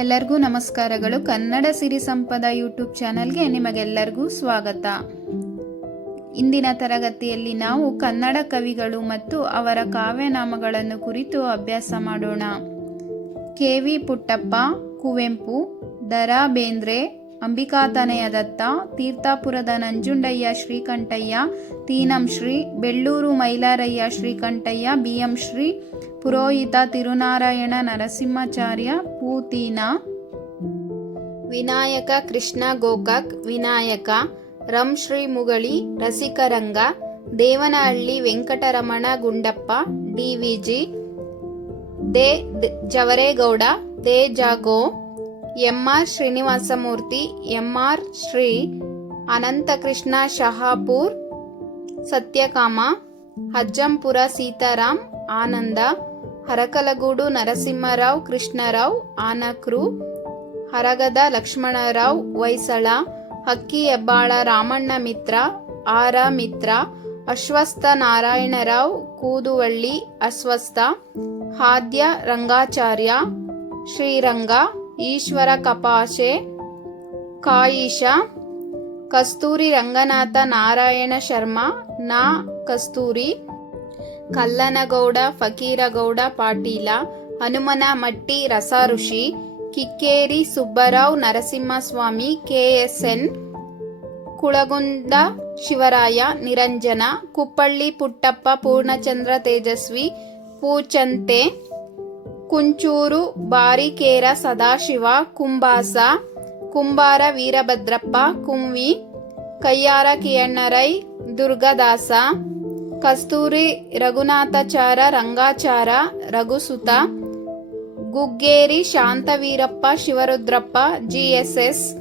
ಎಲ್ಲರಿಗೂ ನಮಸ್ಕಾರಗಳು. ಕನ್ನಡ ಸಿರಿ ಸಂಪದ ಯೂಟ್ಯೂಬ್ ಚಾನಲ್ಗೆ ನಿಮಗೆಲ್ಲರಿಗೂ ಸ್ವಾಗತ. ಇಂದಿನ ತರಗತಿಯಲ್ಲಿ ನಾವು ಕನ್ನಡ ಕವಿಗಳು ಮತ್ತು ಅವರ ಕಾವ್ಯನಾಮಗಳನ್ನು ಕುರಿತು ಅಭ್ಯಾಸ ಮಾಡೋಣ. K V Puttappa, Kuvempu Dara Bendre Ambikatanaya Datta, ತೀರ್ಥಾಪುರದ Nanjundaiah Srikantaiah, Tinam Shri, Belluru Mailaraiah Srikantaiah BM Shri, Purohita Tirunarayana Narasimhacharya Putina. Vinayaka, Krishna, Gokak, Vinayaka, Ram Shri Mugali, Rasikaranga, Devanahalli, Venkataramana, Gundappa, DVG De Javaregowda, De, Jago, MR Srinivasamurthy, MR Shri Anantakrishna Shahapur, Satyakama Ajjampura Sitaram, Ananda Harakalagudu, Narasimharao, Krishnarao, Anakru, Haragada Lakshmanarao, Hoysala, Hakki Hebbala, Ramanna ಮಿತ್ರ, ಆರ ಮಿತ್ರ, ಅಶ್ವಸ್ಥ ನಾರಾಯಣರಾವ್, ಕೂದುವಳ್ಳಿ, ಅಸ್ವಸ್ಥ, ಹಾದ್ಯ ರಂಗಾಚಾರ್ಯ, ಶ್ರೀರಂಗ, ಈಶ್ವರ ಕಪಾಶೆ ಕಾಯಿಷ ಕಸ್ತೂರಿ Ranganatha Narayana Sharma, Na. Kasturi Kallanagowda, Fakeeragowda, Patila, Hanumanamatti, Rasarishi, Kikkeri, Subbarao, Narasimhaswamy, KSN, Kulagunda, Shivaraya, Niranjana, Kuppalli Puttappa, Poornachandra Tejaswi, Poochante, Kunchuru, Barikera, Sadashiva, Kumbasa, Kumbara, Veerabhadrappa, Kumvi, Kayyara, Kiyannarai, Durgadasa Kasturi, Raghunathachara, Rangachara, Raghusuta, Guggeri, Shantaveerappa, Shivarudrappa, GSS,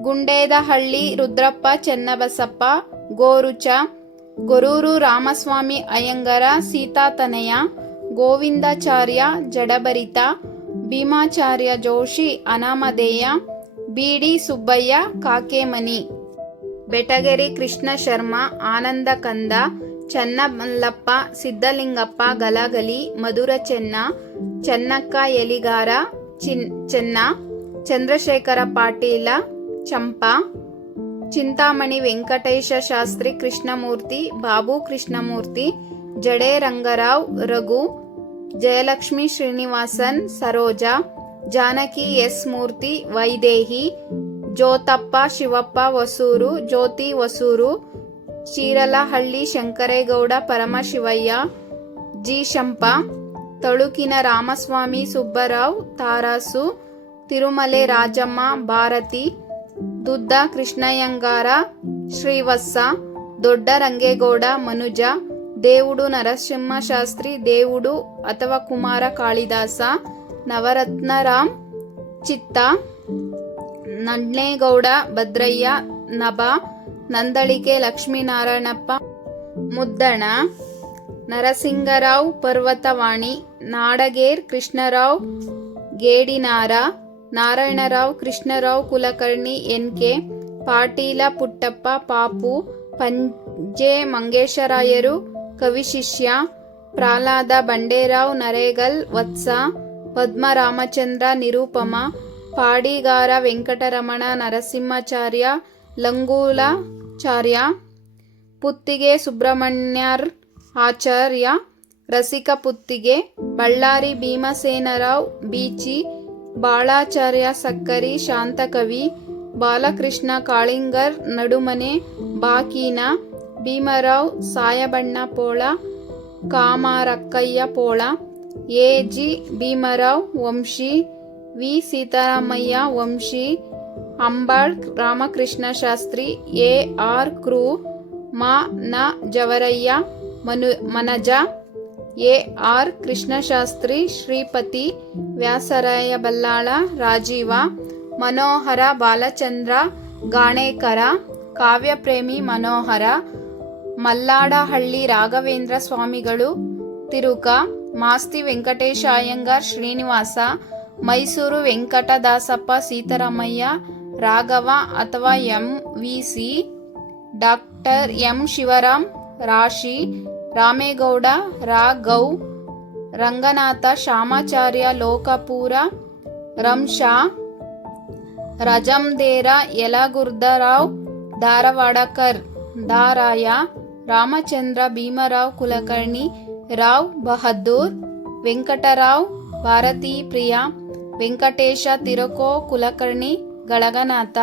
Gundedahalli, Rudrappa, Chennabasappa, Goruch, Goruru Ramaswamy Iyengar Sitatanaya Govindacharya, Jadabharata, Bhimacharya Joshi, Anamadheya, BD Subbaiah, ಕಾಕೇಮನಿ. ಬೆಟಗೆರಿ Krishna Sharma ಆನಂದ ಕಂದ ಚನ್ನಮಲ್ಲಪ್ಪ ಸಿದ್ದಲಿಂಗಪ್ಪ ಗಲಗಲಿ ಮಧುರ ಚೆನ್ನ ಚೆನ್ನಕ್ಕ ಎಲಿಗಾರ ಚಿನ್, ಚೆನ್ನ, ಚಂದ್ರಶೇಖರ ಪಾಟೀಲ, ಚಂಪಾ, ಚಿಂತಾಮಣಿ ವೆಂಕಟೇಶ ಶಾಸ್ತ್ರಿ ಕೃಷ್ಣಮೂರ್ತಿ, ಬಾಬು ಕೃಷ್ಣಮೂರ್ತಿ ಜಡೆ Rangarao Raghu, Jayalakshmi Srinivasan, Saroja, Janaki S Murthy, Vaidehi, Jyotappa Shivappa Hosur, Jyoti Hosur Chiralahalli Shankaregowda Paramashivaiah, G. Shampa, ತಳುಕಿನ ರಾಮಸ್ವಾಮಿ ಸುಬ್ಬರಾವ್, ತಾರಾಸು, ತಿರುಮಲೆ ರಾಜಮ್ಮ, ಭಾರತಿ, ದುದ್ದ ಕೃಷ್ಣಯ್ಯಂಗಾರ, ಶ್ರೀವತ್ಸ ದೊಡ್ಡ ರಂಗೇಗೌಡ ಮನುಜ, ದೇವುಡು ನರಸಿಂಹಶಾಸ್ತ್ರಿ ದೇವುಡು ಅಥವಾ Kumara Kalidasa, Navaratnaram, Chitta Nadnegowda Bhadraiah, Nabha Nandalike Lakshminarayanappa, Muddana, Narasingarao, Parvatavani, ನಾಡಗೇರ್, Krishnarao, ಗೇಡಿನಾರ, Narayanarao, Krishnarao, Kulkarni N K Patil, Puttappa, Papu, Panje, ಮಂಗೇಶರಾಯರು ಕವಿಶಿಷ್ಯ Pralhad Banderao, Naregal, Vatsa, ಪದ್ಮರಾಮಚಂದ್ರ, Nirupama, ಪಾಡಿಗಾರ Venkataramana, Narasimhacharya ಲಂಗೂಲಾಚಾರ್ಯ Puttige ಸುಬ್ರಹ್ಮಣ್ಯರ್ Acharya ರಸಿಕ Puttige Ballari Bhimasenarao Beechi Balacharya Sakkari Shantakavi Balakrishna Kalingar Nadumane Bakina Bhimarao Sayabanna Pola Kamarakkayya Pola A G Bhimarao Vamshi V Sitaramaiah Vamshi Ambal, Ramakrishna Shastri, A. R. Kru. Ma. Na. Javaraiah, Manu, Manaja, A. R. Krishnashastri Shripati Vyasaraya Ballala, Rajiva, Manohara Balachandra, Ganekara, Kavyapremi Manohara, Malladahalli Raghavendra ಸ್ವಾಮಿಗಳು, ತಿರುಕ, ಮಾಸ್ತಿ ವೆಂಕಟೇಶ ಅಯ್ಯಂಗಾರ್ ಶ್ರೀನಿವಾಸ, ಮೈಸೂರು ವೆಂಕಟದಾಸಪ್ಪ ಸೀತಾರಾಮಯ್ಯ ರಾಘವ ಅಥವಾ M V C doctor M Shivaram ರಾಶಿ ರಾಮೇಗೌಡ ರಾ ಗೌ ರಂಗನಾಥ ಶಾಮಾಚಾರ್ಯ ಲೋಕಪೂರ ರಂಶಾ ರಜಂದೇರ ಯಲಗುರ್ದರಾವ್ ಧಾರವಾಡಕರ್ ದಾರಾಯ ರಾಮಚಂದ್ರ ಭೀಮರಾವ್ ಕುಲಕರ್ಣಿ ರಾವ್ ಬಹದ್ದೂರ್ ವೆಂಕಟರಾವ್ ಭಾರತೀ ಪ್ರಿಯ ವೆಂಕಟೇಶ ತಿರುಕೋ ಕುಲಕರ್ಣಿ ಗಳಗನಾಥ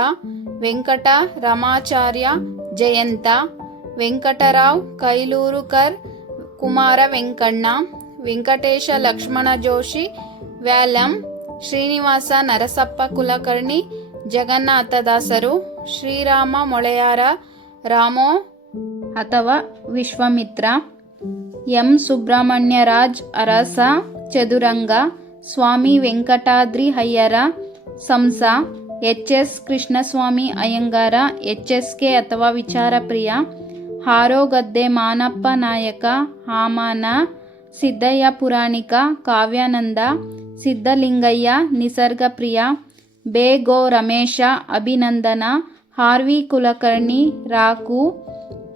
ವೆಂಕಟ ರಮಾಚಾರ್ಯ ಜಯಂತ ವೆಂಕಟರಾವ್ ಕೈಲೂರುಕರ್ ಕುಮಾರ ವೆಂಕಣ್ಣ ವೆಂಕಟೇಶ ಲಕ್ಷ್ಮಣ ಜೋಶಿ ವ್ಯಾಲಂ ಶ್ರೀನಿವಾಸ ನರಸಪ್ಪ ಕುಲಕರ್ಣಿ ಜಗನ್ನಾಥದಾಸರು ಶ್ರೀರಾಮ ಮೊಳೆಯಾರ ರಾಮೋ ಅಥವಾ Vishwamitra M Subrahmanyaraj Arasa Chaduranga ಸ್ವಾಮಿ Venkatadri ಅಯ್ಯರ ಸಂಸ H S Krishnaswamy Iyengar, H S K ಅಥವಾ Vicharapriya Harogadde Manappa Nayaka, Hamana, Siddaiah Puranika, Kavyananda Siddalingaiah Nisargapriya Bego Ramesha, Abhinandana, Harvi Kulkarni, Raku,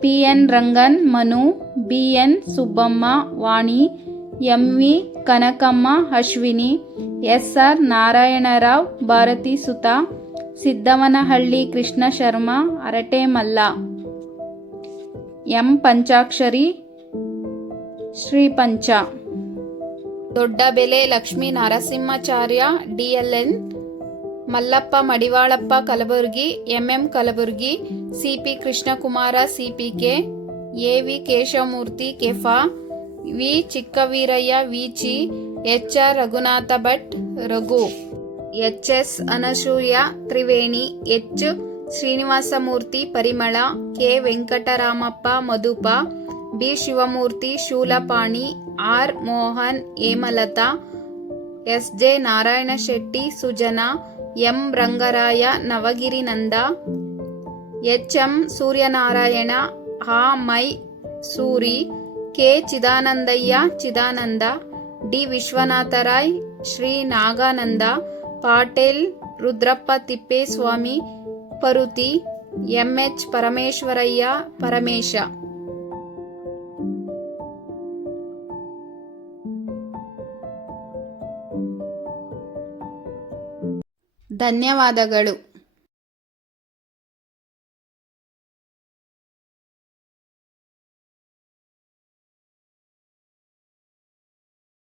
P N Rangan, Manu, B N Subbamma Vani M V Kanakamma, Ashwini S R Narayanarao, Bharati Suta, Siddavanahalli Krishna Sharma Aratemalla M Panchakshari, Shri Pancha. Doddabele Lakshmi Narasimhacharya, DLN. Mallappa Madivalappa Kalburgi, MM Kalburgi, CP Krishnakumara, CPK AV Keshavamurthy Kepha. V Chikkaveeraiah Vichi H R Raghunatha Bhat, Raghu H S Anasuya Triveni, H Srinivasamurthy Parimala, K Venkataramappa Madhupa, B Shivamurthy Shoolapani, R Mohan Hemalata, S J Narayana Shetty Sujana, M Rangaraya Navagiri Nanda H M Suryanarayana, Ha Mai Suri K Chidanandaiah, Chidananda, D Vishwanatharai, Shri Nagananda, Patel, Rudrappa Tippeswamy, Paruti MH Parameshwaraiah, Paramesha. ಧನ್ಯವಾದಗಳು.